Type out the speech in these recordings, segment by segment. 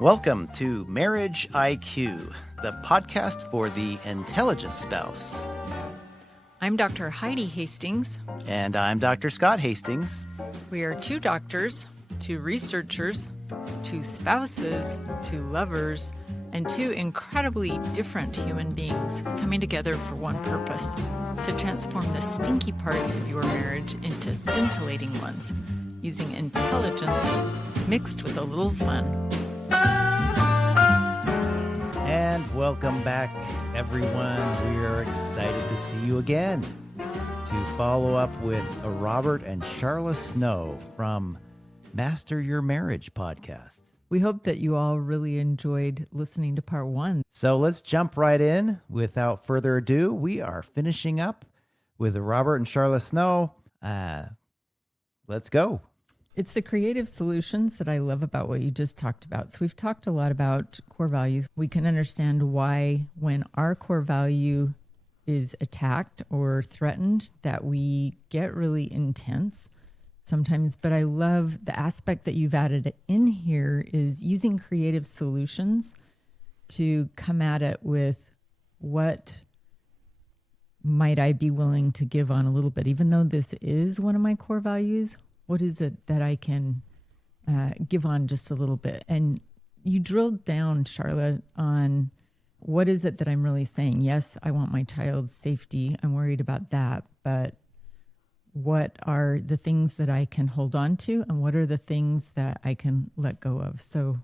Welcome to Marriage IQ, the podcast for the intelligent spouse. I'm Dr. Heidi Hastings. And I'm Dr. Scott Hastings. We are two doctors, two researchers, two spouses, two lovers, and two incredibly different human beings coming together for one purpose: to transform the stinky parts of your marriage into scintillating ones, using intelligence mixed with a little fun. And welcome back, everyone. We are excited to see you again to follow up with Robert and Sharla Snow from Master Your Marriage podcast. We hope that you all really enjoyed listening to part one. So let's jump right in. Without further ado, we are finishing up with Robert and Sharla Snow. Let's go. It's the creative solutions that I love about what you just talked about. So we've talked a lot about core values. We can understand why when our core value is attacked or threatened that we get really intense sometimes. But I love the aspect that you've added in here is using creative solutions to come at it with what might I be willing to give on a little bit. Even though this is one of my core values, what is it that I can give on just a little bit? And you drilled down, Sharla, on what is it that I'm really saying? Yes, I want my child's safety. I'm worried about that. But what are the things that I can hold on to? And what are the things that I can let go of? So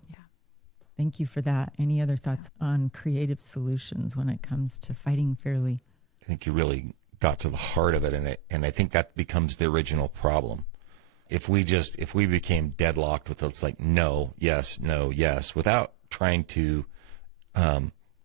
thank you for that. Any other thoughts on creative solutions when it comes to fighting fairly? I think you really got to the heart of it. And I think that becomes the original problem. If we became deadlocked with it's like no, yes, without trying to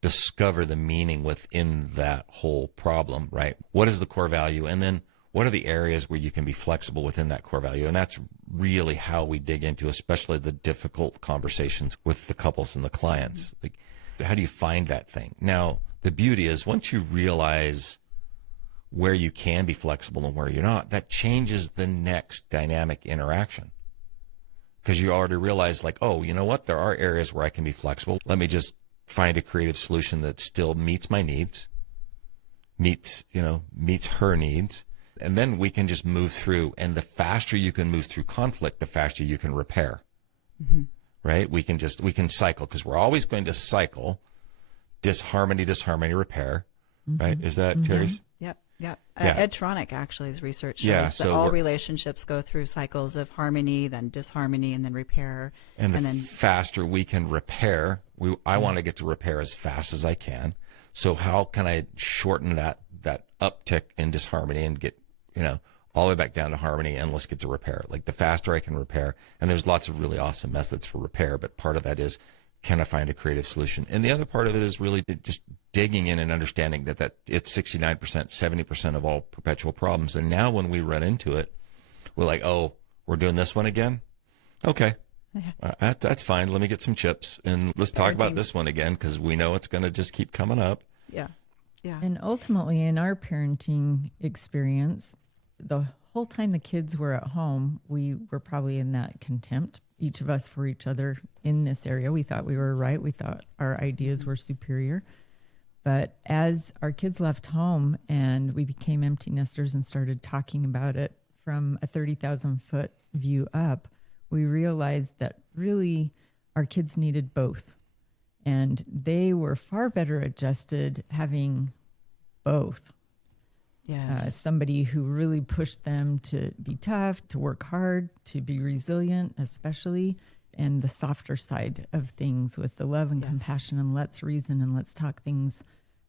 discover the meaning within that whole problem, right? What is the core value? And then what are the areas where you can be flexible within that core value? And that's really how we dig into, especially the difficult conversations with the couples and the clients. Like, how do you find that thing? Now, the beauty is once you realize where you can be flexible and where you're not, that changes the next dynamic interaction. Because you already realize, like, oh, you know what? There are areas where I can be flexible. Let me just find a creative solution that still meets my needs, meets her needs. And then we can just move through. And the faster you can move through conflict, the faster you can repair. Mm-hmm. Right? We can cycle, because we're always going to cycle disharmony, repair. Mm-hmm. Right? Is that Terry's? Yep. Yeah. Ed Tronick actually's research shows that all relationships go through cycles of harmony, then disharmony, and then repair. And then faster we can repair, I want to get to repair as fast as I can. So how can I shorten that uptick in disharmony and get, all the way back down to harmony, and let's get to repair. Like the faster I can repair, and there's lots of really awesome methods for repair, but part of that is, can I find a creative solution? And the other part of it is really just digging in and understanding that it's 69%, 70% of all perpetual problems. And now when we run into it, we're like, oh, we're doing this one again? Okay, that's fine. Let me get some chips and let's talk about this one again, because we know it's going to just keep coming up. Yeah. And ultimately, in our parenting experience, the whole time the kids were at home, we were probably in that contempt, each of us for each other in this area. We thought we were right. We thought our ideas were superior. But as our kids left home and we became empty nesters and started talking about it from a 30,000-foot view up, we realized that really our kids needed both. And they were far better adjusted having both. Yes. Somebody who really pushed them to be tough, to work hard, to be resilient, especially, and the softer side of things with the love and compassion and let's reason and let's talk things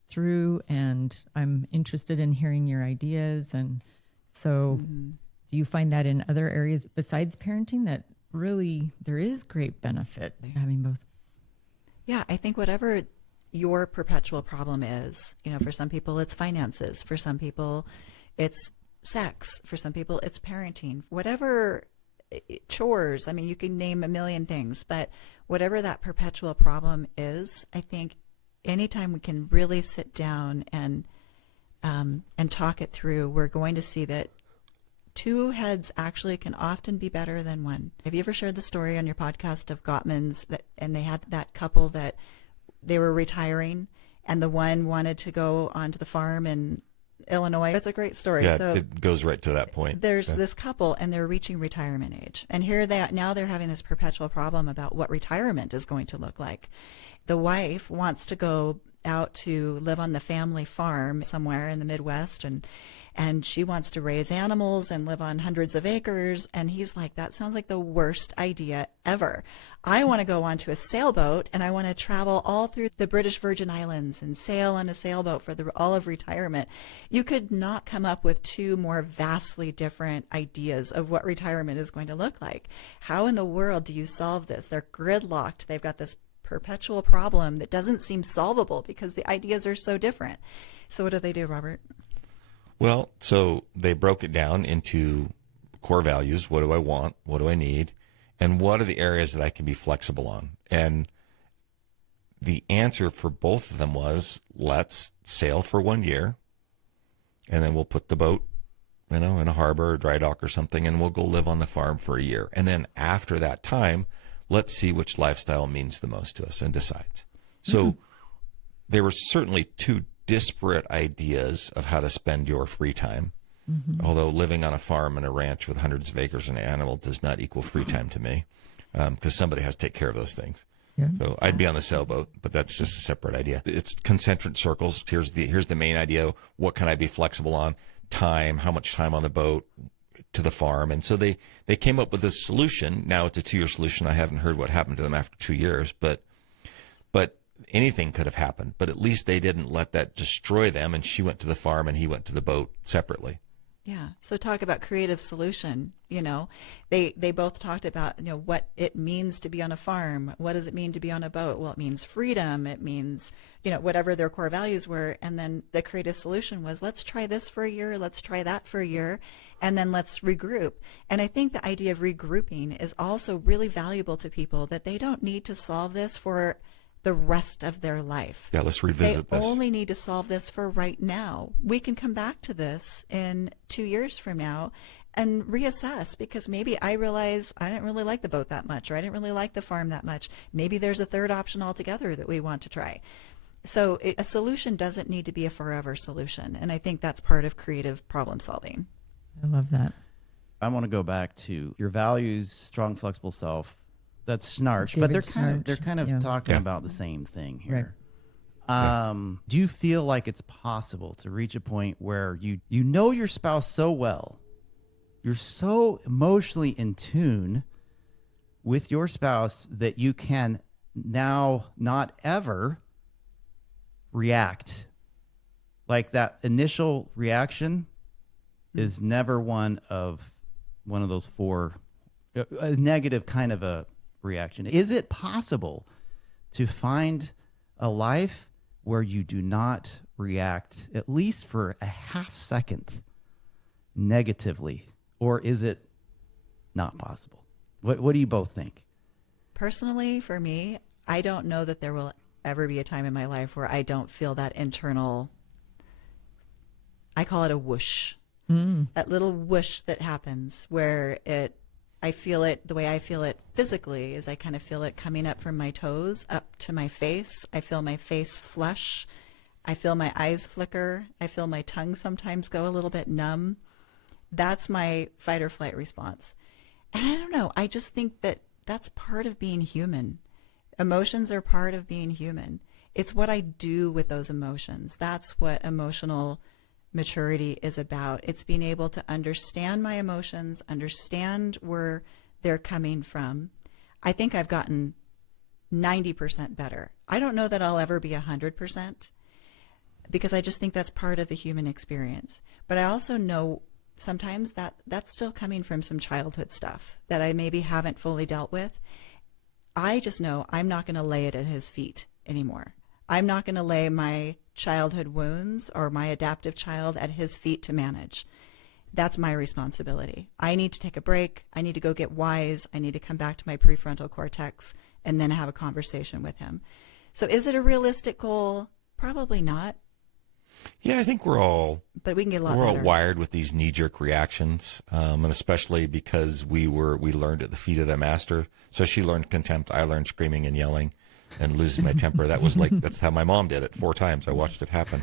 through. And I'm interested in hearing your ideas. And so do you find that in other areas besides parenting that really there is great benefit having both? Yeah, I think whatever your perpetual problem is, for some people it's finances, for some people it's sex, for some people it's parenting, whatever chores. I mean, you can name a million things, but whatever that perpetual problem is, I think anytime we can really sit down and talk it through, we're going to see that two heads actually can often be better than one. Have you ever shared the story on your podcast of Gottman's and they had that couple that they were retiring and the one wanted to go onto the farm in Illinois? It's a great story. Yeah, so it goes right to that point. there's this couple and they're reaching retirement age. And here now they're having this perpetual problem about what retirement is going to look like. The wife wants to go out to live on the family farm somewhere in the Midwest and she wants to raise animals and live on hundreds of acres. And he's like, that sounds like the worst idea ever. I want to go onto a sailboat and I want to travel all through the British Virgin Islands and sail on a sailboat for all of retirement. You could not come up with two more vastly different ideas of what retirement is going to look like. How in the world do you solve this? They're gridlocked. They've got this perpetual problem that doesn't seem solvable because the ideas are so different. So what do they do, Robert? Well, so they broke it down into core values. What do I want? What do I need? And what are the areas that I can be flexible on? And the answer for both of them was, let's sail for 1 year, and then we'll put the boat, in a harbor or dry dock or something, and we'll go live on the farm for a year. And then after that time, let's see which lifestyle means the most to us and decides. So there were certainly two disparate ideas of how to spend your free time. Although living on a farm and a ranch with hundreds of acres and animal does not equal free time to me, because somebody has to take care of those things. Yeah. So I'd be on the sailboat, but that's just a separate idea. It's concentric circles. Here's the main idea. What can I be flexible on? Time, how much time on the boat to the farm. And so they came up with this solution. Now it's a 2-year solution. I haven't heard what happened to them after 2 years, but anything could have happened. But at least they didn't let that destroy them. And she went to the farm and he went to the boat separately. Yeah. So talk about creative solution. They both talked about, what it means to be on a farm. What does it mean to be on a boat? Well, it means freedom. It means, whatever their core values were. And then the creative solution was, let's try this for a year. Let's try that for a year. And then let's regroup. And I think the idea of regrouping is also really valuable to people, that they don't need to solve this for the rest of their life. Yeah, let's revisit this. They only need to solve this for right now. We can come back to this in 2 years from now and reassess, because maybe I realize I didn't really like the boat that much, or I didn't really like the farm that much. Maybe there's a third option altogether that we want to try. So a solution doesn't need to be a forever solution. And I think that's part of creative problem solving. I love that. I want to go back to your values, strong, flexible self. That's Snarch, David but they're Snarch, kind of yeah. talking Yeah. about the same thing here. Do you feel like it's possible to reach a point where you know your spouse so well, you're so emotionally in tune with your spouse that you can now not ever react? Like that initial reaction is never one of those four, a negative kind of a reaction. Is it possible to find a life where you do not react, at least for a half second, negatively? Or is it not possible? What do you both think? Personally, for me, I don't know that there will ever be a time in my life where I don't feel that internal, I call it a whoosh. That little whoosh that happens where I feel it, the way I feel it physically is I kind of feel it coming up from my toes up to my face. I feel my face flush. I feel my eyes flicker. I feel my tongue sometimes go a little bit numb. That's my fight or flight response. And I don't know, I just think that that's part of being human. Emotions are part of being human. It's what I do with those emotions. That's what emotional maturity is about. It's being able to understand my emotions, understand where they're coming from. I think I've gotten 90% better. I don't know that I'll ever be 100%, because I just think that's part of the human experience. But I also know sometimes that's still coming from some childhood stuff that I maybe haven't fully dealt with. I just know I'm not going to lay it at his feet anymore. I'm not going to lay my childhood wounds or my adaptive child at his feet to manage. That's my responsibility. I need to take a break. I need to go get wise. I need to come back to my prefrontal cortex and then have a conversation with him. So is it a realistic goal? Probably not. Yeah, I think we're all But we can get a lot we're all better. wired with these knee-jerk reactions, and especially because we learned at the feet of the master. So she learned contempt, I learned screaming and yelling, and losing my temper. That's how my mom did it 4 times. I watched it happen.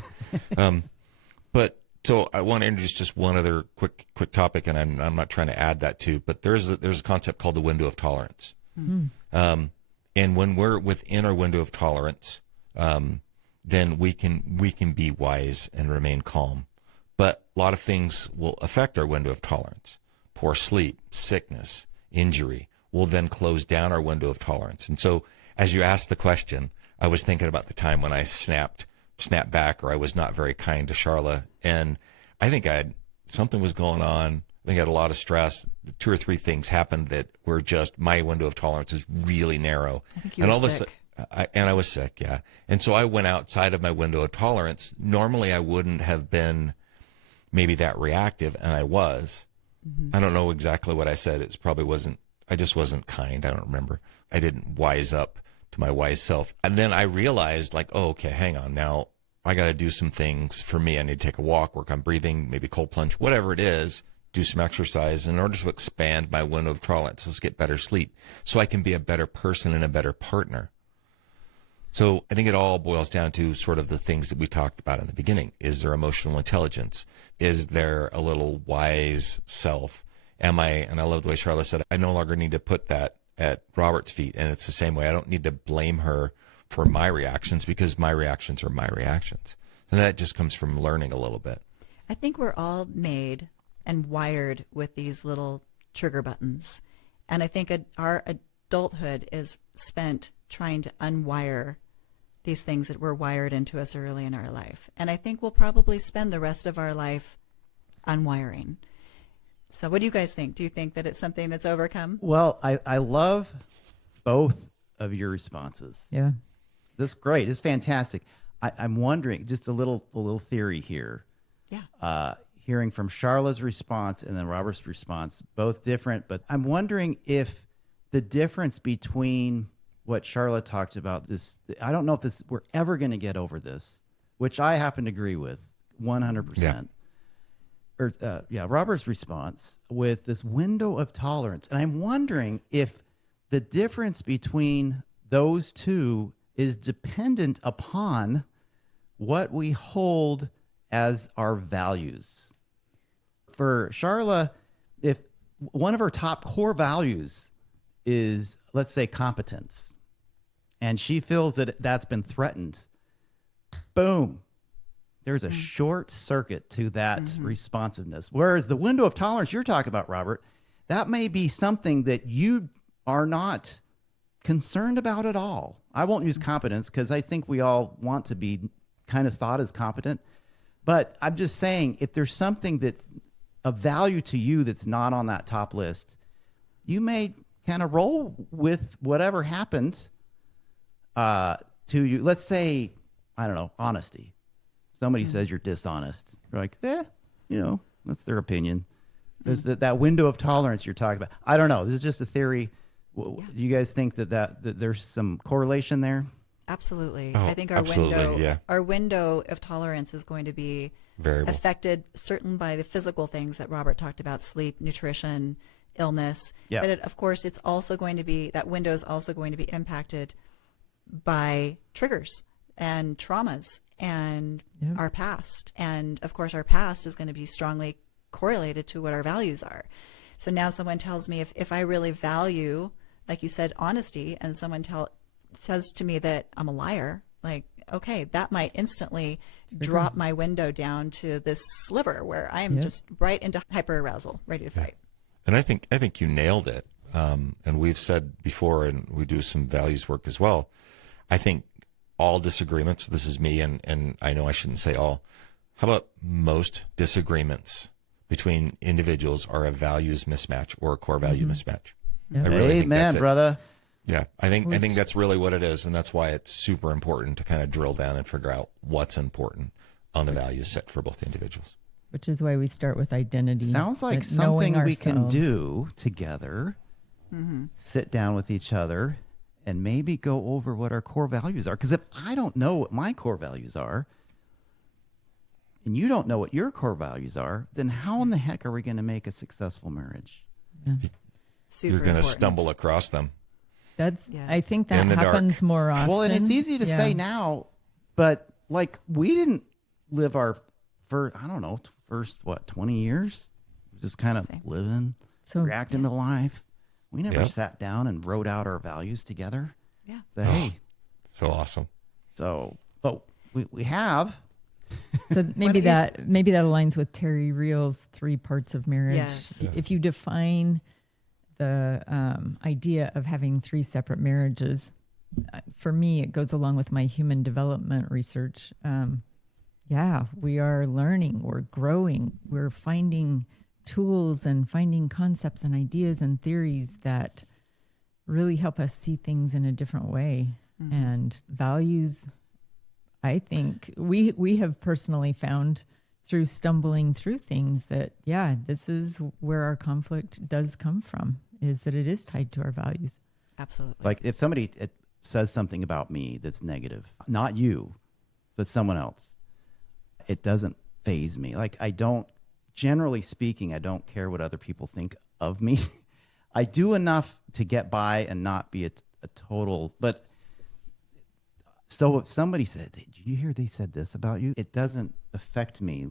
But so I want to introduce just one other quick topic, and I'm not trying to add that to, but there's a concept called the window of tolerance. And when we're within our window of tolerance, then we can be wise and remain calm. But a lot of things will affect our window of tolerance. Poor sleep, sickness, injury will then close down our window of tolerance. And so as you asked the question, I was thinking about the time when I snapped back, or I was not very kind to Sharla. And I think something was going on. I think I had a lot of stress. 2 or 3 things happened that were just, my window of tolerance is really narrow. I think you were sick. I was sick, yeah. And so I went outside of my window of tolerance. Normally I wouldn't have been maybe that reactive, and I was. I don't know exactly what I said. I just wasn't kind. I don't remember. I didn't wise up to my wise self. And then I realized, like, oh, okay, hang on. Now I got to do some things for me. I need to take a walk, work on breathing, maybe cold plunge, whatever it is, do some exercise in order to expand my window of tolerance. Let's get better sleep so I can be a better person and a better partner. So I think it all boils down to sort of the things that we talked about in the beginning. Is there emotional intelligence? Is there a little wise self? And I love the way Sharla said, I no longer need to put that at Robert's feet. And it's the same way. I don't need to blame her for my reactions, because my reactions are my reactions. And that just comes from learning a little bit. I think we're all made and wired with these little trigger buttons. And I think our adulthood is spent trying to unwire these things that were wired into us early in our life. And I think we'll probably spend the rest of our life unwiring. So what do you guys think? Do you think that it's something that's overcome? Well, I love both of your responses. Yeah. This is great. It's fantastic. I'm wondering, just a little theory here. Yeah. Hearing from Sharla's response and then Robert's response, both different, but I'm wondering if the difference between what Sharla talked about, I don't know if we're ever going to get over this, which I happen to agree with 100%. Yeah. Robert's response with this window of tolerance. And I'm wondering if the difference between those two is dependent upon what we hold as our values. For Sharla, if one of her top core values is, let's say, competence, and she feels that that's been threatened, boom, there's a short circuit to that responsiveness. Whereas the window of tolerance you're talking about, Robert, that may be something that you are not concerned about at all. I won't use competence because I think we all want to be kind of thought as competent. But I'm just saying, if there's something that's of value to you that's not on that top list, you may kind of roll with whatever happened to you. Let's say, I don't know, honesty. Somebody says you're dishonest. You're like, that's their opinion. There's that window of tolerance you're talking about. I don't know. This is just a theory. Do you guys think that there's some correlation there? Absolutely. Oh, I think our window of tolerance is going to be Variable. affected certain by the physical things that Robert talked about: sleep, nutrition, illness. Yeah. But of course, it's also going to be, that window is also going to be impacted by triggers and traumas and our past. And of course, our past is going to be strongly correlated to what our values are. So now someone tells me, if I really value, like you said, honesty, and someone says to me that I'm a liar, like, okay, that might instantly drop my window down to this sliver where I am just right into hyperarousal, ready to fight. And I think you nailed it. And we've said before, and we do some values work as well. I think all disagreements, this is me, and I know I shouldn't say all. How about most disagreements between individuals are a values mismatch or a core value mismatch? Yeah. I really think that's it. Brother. Yeah, I think that's really what it is, and that's why it's super important to kind of drill down and figure out what's important on the value set for both individuals. Which is why we start with identity. Sounds like something we can do together. Sit down with each other and maybe go over what our core values are. Because if I don't know what my core values are, and you don't know what your core values are, then how in the heck are we going to make a successful marriage? Super You're going to important. stumble across them. That's, Yes. I think that In the dark. happens more often. Well, and it's easy to Yeah. say now, but like we didn't live our first, 20 years, just kind of Same. living, So- reacting to life. We never Yep. sat down and wrote out our values together. Yeah. So, hey, So awesome. but we have. So maybe that aligns with Terry Reel's 3 parts of marriage. Yes. If you define the idea of having 3 separate marriages, for me, it goes along with my human development research. We are learning, we're growing, we're finding tools and finding concepts and ideas and theories that really help us see things in a different way. And values, I think we have personally found through stumbling through things that, this is where our conflict does come from, is that it is tied to our values. Absolutely. Like if somebody says something about me that's negative, not you, but someone else, it doesn't faze me. Like generally speaking, I don't care what other people think of me. I do enough to get by and not be a total, but so if somebody said, did you hear they said this about you? It doesn't affect me.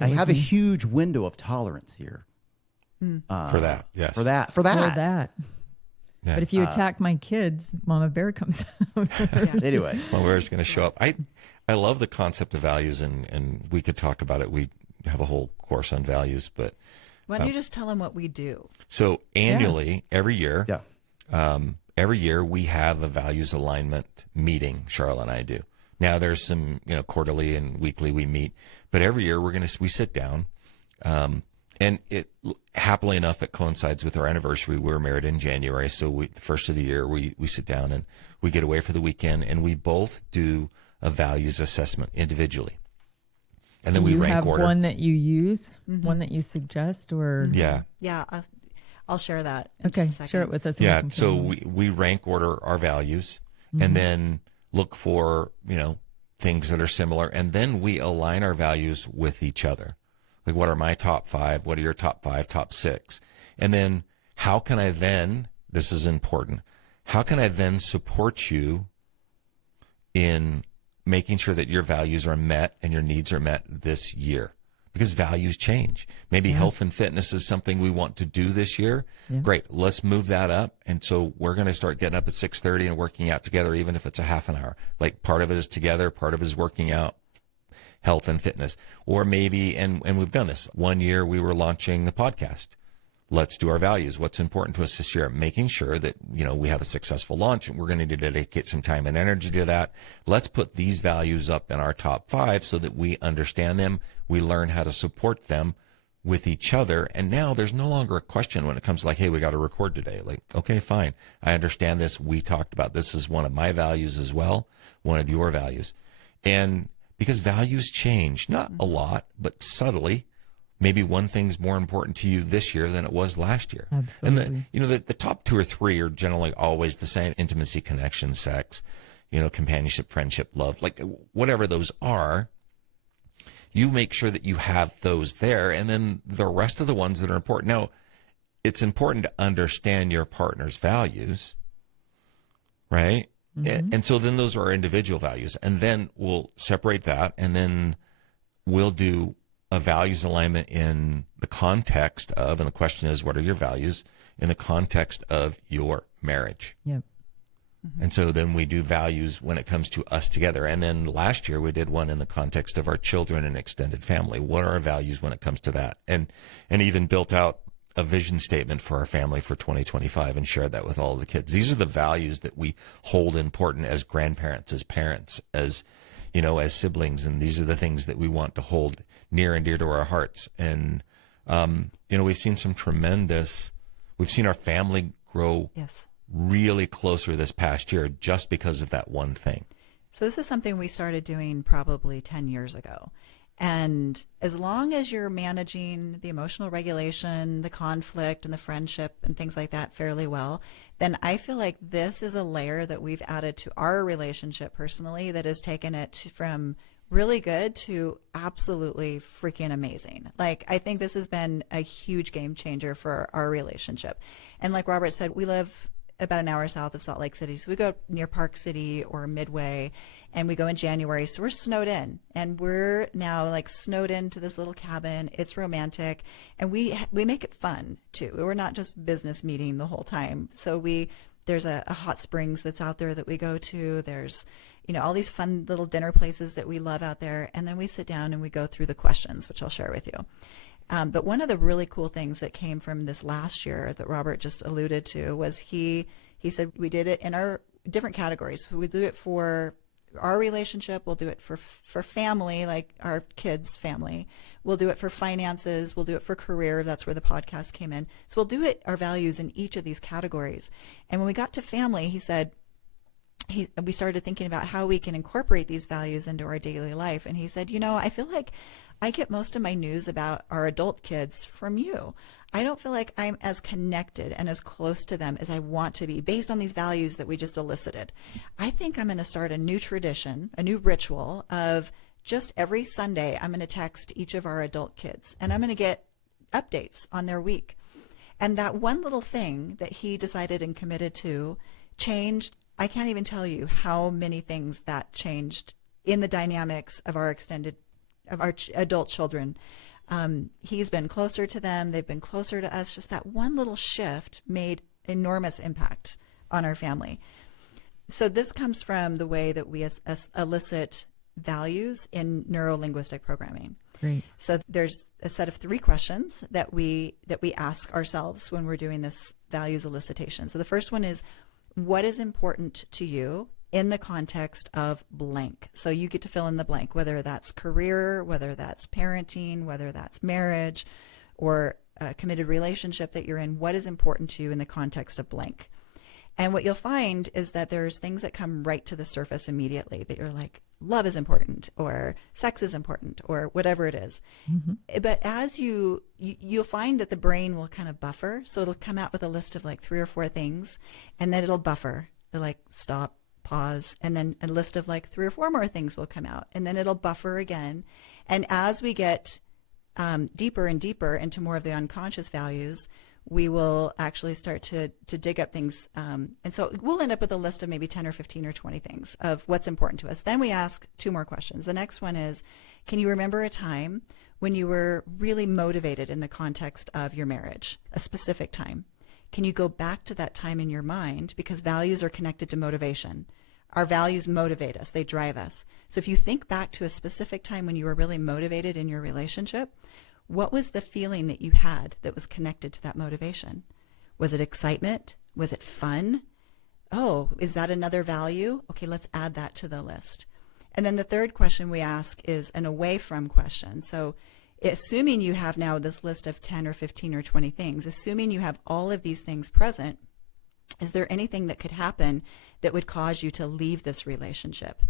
I have a huge window of tolerance here. For that, yes. For that. For that. Yeah. But if you attack my kids, Mama Bear comes out. Anyway. Well, where it's going to show up. I love the concept of values, and we could talk about it. We have a whole course on values, but Why don't you just tell them what we do? so annually, every year, Yeah. every year we have a values alignment meeting. Sharla and I do. Now there's some, quarterly and weekly we meet, but every year we sit down, and it happily enough it coincides with our anniversary. We were married in January, so the first of the year we sit down and we get away for the weekend, and we both do a values assessment individually, and then we you rank have order. one that you use, one that you suggest, or Yeah. Yeah, I'll share that. in okay, just a share it second. with us. and we Yeah, can so continue. we rank order our values and then look for, things that are similar. And then we align our values with each other. Like, what are my top 5? What are your top 5, top 6? And then how can I then, this is important, how can I then support you in making sure that your values are met and your needs are met this year? Because values change. Maybe health and fitness is something we want to do this year. Yeah. Great. Let's move that up. And so we're going to start getting up at 6:30 and working out together, even if it's a half an hour. Like, part of it is together, part of it is working out, health and fitness. Or maybe, and we've done this. One year we were launching the podcast. Let's do our values. What's important to us this year? Making sure that, we have a successful launch, and we're going to dedicate some time and energy to that. Let's put these values up in our top 5 so that we understand them. We learn how to support them with each other. And now there's no longer a question when it comes to like, hey, we got to record today. Like, okay, fine. I understand this. We talked about this is one of my values as well, one of your values. And because values change, not a lot, but subtly. Maybe one thing's more important to you this year than it was last year. Absolutely. And the top 2 or 3 are generally always the same: intimacy, connection, sex, companionship, friendship, love, like whatever those are. You make sure that you have those there, and then the rest of the ones that are important. Now, it's important to understand your partner's values, right? And so then those are our individual values, and then we'll separate that, and then we'll do a values alignment in the context of, and the question is, what are your values in the context of your marriage? Yep. And so then we do values when it comes to us together. And then last year we did one in the context of our children and extended family. What are our values when it comes to that? And even built out a vision statement for our family for 2025 and shared that with all of the kids. These are the values that we hold important as grandparents, as parents, as siblings. And these are the things that we want to hold near and dear to our hearts. And, we've seen we've seen our family grow Yes. really closer this past year just because of that one thing. So this is something we started doing probably 10 years ago. And as long as you're managing the emotional regulation, the conflict, and the friendship and things like that fairly well, then I feel like this is a layer that we've added to our relationship personally that has taken it from really good to absolutely freaking amazing. Like, I think this has been a huge game changer for our relationship. And like Robert said, we live about an hour south of Salt Lake City. So we go near Park City or Midway, and we go in January. So we're snowed in, and we're now like snowed into this little cabin. It's romantic, and we make it fun too. We're not just business meeting the whole time. So there's a hot springs that's out there that we go to. There's, all these fun little dinner places that we love out there. And then we sit down and we go through the questions, which I'll share with you. But one of the really cool things that came from this last year that Robert just alluded to was he said we did it in our different categories. We do it for our relationship. We'll do it for family, like our kids' family. We'll do it for finances. We'll do it for career. That's where the podcast came in. So we'll do it, our values in each of these categories. And when we got to family, he said, we started thinking about how we can incorporate these values into our daily life. And he said, I feel like I get most of my news about our adult kids from you. I don't feel like I'm as connected and as close to them as I want to be based on these values that we just elicited. I think I'm going to start a new tradition, a new ritual of just every Sunday, I'm going to text each of our adult kids and I'm going to get updates on their week. And that one little thing that he decided and committed to changed. I can't even tell you how many things that changed in the dynamics of our adult children. He's been closer to them. They've been closer to us. Just that one little shift made enormous impact on our family. So this comes from the way that we elicit values in neuro-linguistic programming. Great. So there's a set of 3 questions that we ask ourselves when we're doing this values elicitation. So the first one is, what is important to you in the context of blank? So you get to fill in the blank, whether that's career, whether that's parenting, whether that's marriage, or a committed relationship that you're in. What is important to you in the context of blank? And what you'll find is that there's things that come right to the surface immediately that you're like, love is important, or sex is important, or whatever it is. Mm-hmm. But as you'll find that the brain will kind of buffer. So it'll come out with a list of like 3 or 4 things, and then it'll buffer. It'll like stop, pause, and then a list of like 3 or 4 more things will come out, and then it'll buffer again. And as we get deeper and deeper into more of the unconscious values, we will actually start to dig up things. And so we'll end up with a list of maybe 10 or 15 or 20 things of what's important to us. Then we ask 2 more questions. The next one is, can you remember a time when you were really motivated in the context of your marriage, a specific time? Can you go back to that time in your mind? Because values are connected to motivation. Our values motivate us. They drive us. So if you think back to a specific time when you were really motivated in your relationship, what was the feeling that you had that was connected to that motivation? Was it excitement? Was it fun? Oh, is that another value? Okay, let's add that to the list. And then the third question we ask is an away from question. So assuming you have now this list of 10 or 15 or 20 things, assuming you have all of these things present, is there anything that could happen that would cause you to leave this relationship?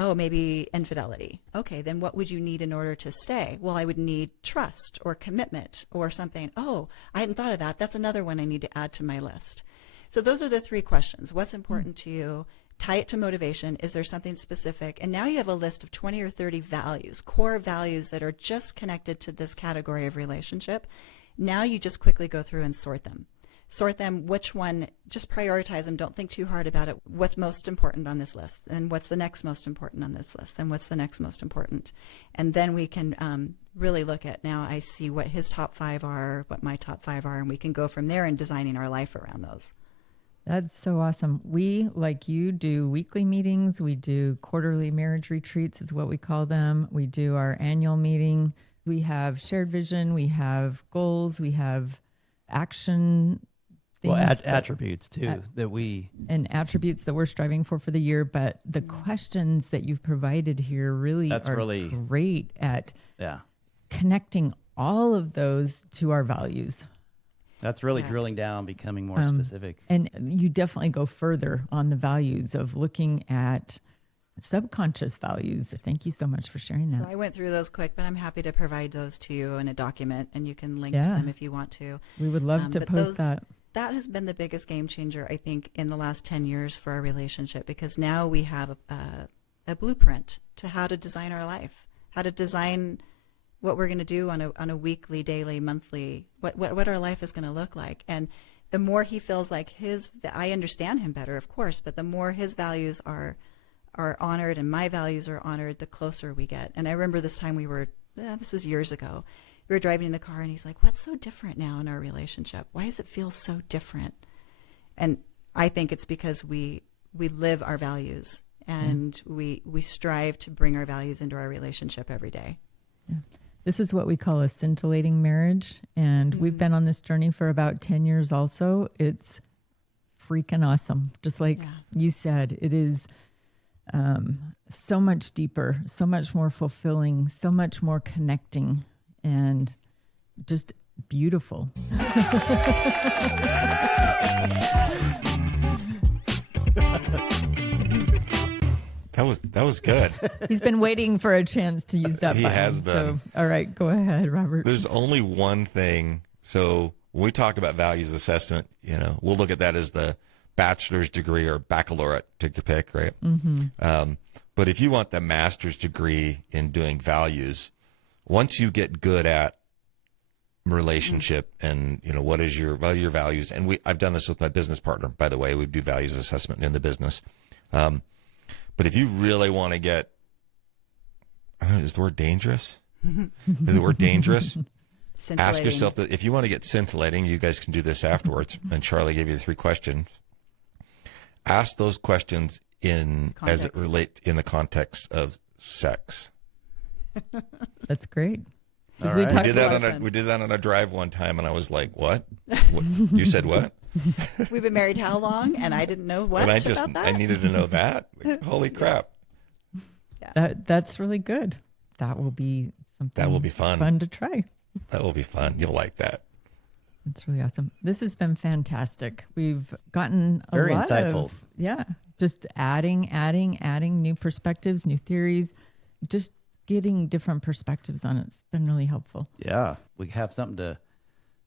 Oh, maybe infidelity. Okay, then what would you need in order to stay? Well, I would need trust or commitment or something. Oh, I hadn't thought of that. That's another one I need to add to my list. So those are the 3 questions. What's important to you? Tie it to motivation. Is there something specific? And now you have a list of 20 or 30 values, core values that are just connected to this category of relationship. Now you just quickly go through and sort them. Sort them, which one, just prioritize them. Don't think too hard about it. What's most important on this list? And what's the next most important on this list? And what's the next most important? And then we can really look at, now I see what his top 5 are, what my top 5 are, and we can go from there in designing our life around those. That's so awesome. We, like you, do weekly meetings. We do quarterly marriage retreats is what we call them. We do our annual meeting. We have shared vision. We have goals. We have action things. Well, attributes too, and attributes that we're striving for the year. But the questions that you've provided here really great at connecting all of those to our values. That's really drilling down, becoming more specific. And you definitely go further on the values of looking at subconscious values. Thank you so much for sharing that. So I went through those quick, but I'm happy to provide those to you in a document, and you can link to them if you want to. We would love to post that. That has been the biggest game changer, I think, in the last 10 years for our relationship, because now we have a a blueprint to how to design our life, how to design what we're going to do on a weekly, daily, monthly, what our life is going to look like. And the more he feels like I understand him better, of course, but the more his values are honored and my values are honored, the closer we get. And I remember this time this was years ago, we were driving in the car and he's like, what's so different now in our relationship? Why does it feel so different? And I think it's because we live our values and we strive to bring our values into our relationship every day. Yeah. This is what we call a scintillating marriage. And we've been on this journey for about 10 years also. It's freaking awesome. Just like you said, it is so much deeper, so much more fulfilling, so much more connecting, and just beautiful. That was good. He's been waiting for a chance to use that. He button, has been. So, all right, go ahead, Robert. There's only one thing. So when we talk about values assessment, we'll look at that as the bachelor's degree or baccalaureate, take your pick, right? Mm-hmm. But if you want the master's degree in doing values, once you get good at relationship and what are your values, and I've done this with my business partner, by the way. We do values assessment in the business. But if you really want to get, I don't know, is the word dangerous? Is the word dangerous? Ask yourself that if you want to get scintillating, you guys can do this afterwards. And Charlie gave you the 3 questions. Ask those questions as it relates in the context of sex. That's great. All We right. did that on a drive one time, and I was like, "What? You said what?" We've been married how long? And I didn't know what about that. I needed to know that. Holy crap! Yeah. That's really good. That will be something. That will be fun. Fun to try. That will be fun. You'll like that. That's really awesome. This has been fantastic. We've gotten Very lot insightful. Just adding new perspectives, new theories, just getting different perspectives on it. It's been really helpful. Yeah, we have something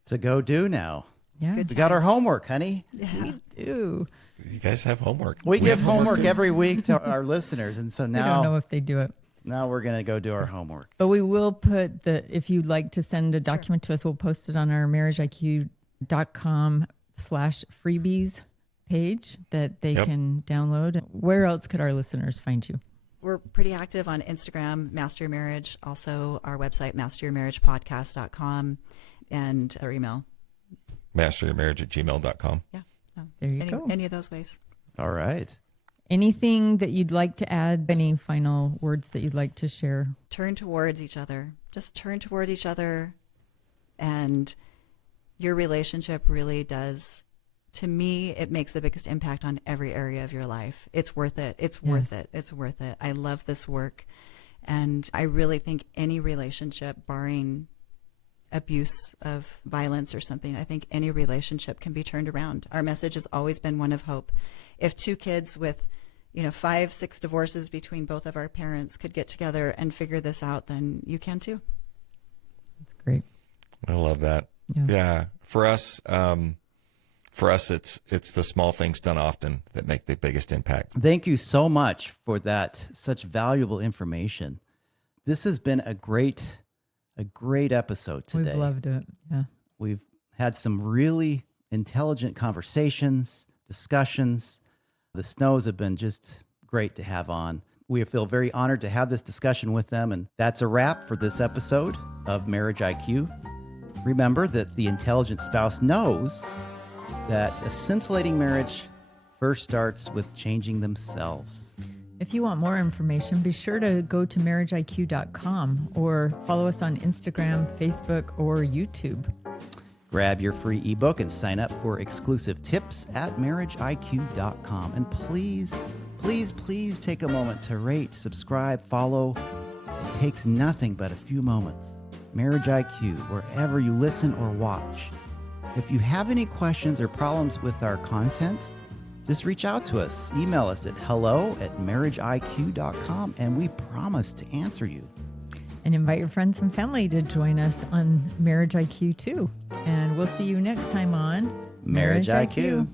to go do now. Yeah, We got our homework, honey. we do. You guys have homework. We give homework every week to our listeners, and so I don't know now if they do it. we're going to go do our homework. But we will put if you'd like to send a document to us, we'll post it on our marriageiq.com/freebies page that they can download. Where else could our listeners find you? We're pretty active on Instagram, Master Your Marriage, also our website, masteryourmarriagepodcast.com, and our email. masteryourmarriage@gmail.com. Yeah. So There you go. Any of those ways. All right. Anything that you'd like to add? Any final words that you'd like to share? Turn towards each other. Just turn toward each other. And your relationship really does, to me, it makes the biggest impact on every area of your life. It's worth it. It's worth it. It's worth it. I love this work. And I really think any relationship, barring abuse of violence or something, I think any relationship can be turned around. Our message has always been one of hope. If 2 kids with 5, 6 divorces between both of our parents could get together and figure this out, then you can too. That's great. I love that. Yeah. For us, it's the small things done often that make the biggest impact. Thank you so much for that, such valuable information. This has been a great episode today. We've loved it. Yeah. We've had some really intelligent conversations, discussions. The Snows have been just great to have on. We feel very honored to have this discussion with them. And that's a wrap for this episode of Marriage IQ. Remember that the intelligent spouse knows that a scintillating marriage first starts with changing themselves. If you want more information, be sure to go to marriageiq.com or follow us on Instagram, Facebook, or YouTube. Grab your free ebook and sign up for exclusive tips at marriageiq.com. And please, please, please take a moment to rate, subscribe, follow. It takes nothing but a few moments. Marriage IQ, wherever you listen or watch. If you have any questions or problems with our content, just reach out to us. Email us at hello@marriageiq.com, and we promise to answer you. And invite your friends and family to join us on Marriage IQ too. And we'll see you next time on Marriage IQ.